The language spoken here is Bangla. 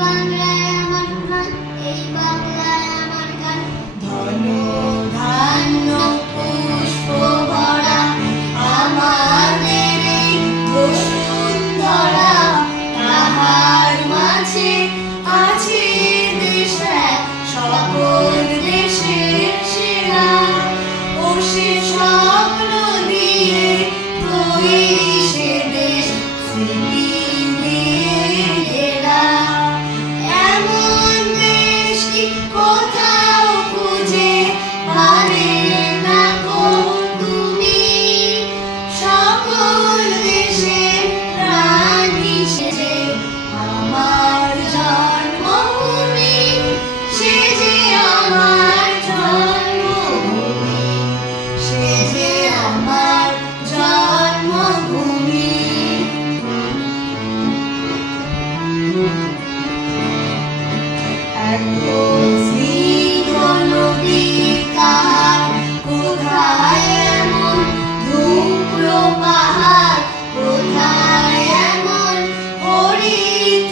বাংলায় আমার গান, এই বাংলায় আমার গান। ধন ধান্য পুষ্প ভরা আমাদের এই বসুন্ধরা, তাহার মাঝে আছে দেশ এক, সকল দেশের সেরা। ও সে স্বপ্ন দিয়ে তৈরি সে দেশ, স্মৃতি দিয়ে ঘেরা। এমন দেশ কি কোথাও খুঁজে পাবে না গো তুমি, সকল দেশের রানী সেজে আমার জন্মভূমি, সে যে আমার জন্মভূমি, সে যে আমার জন্মভূমি। একদম স্নিগ্ধ নদীর কাহার, কোথায় এমন ধুম্র পাহাড়, কোথায় এমন হরিত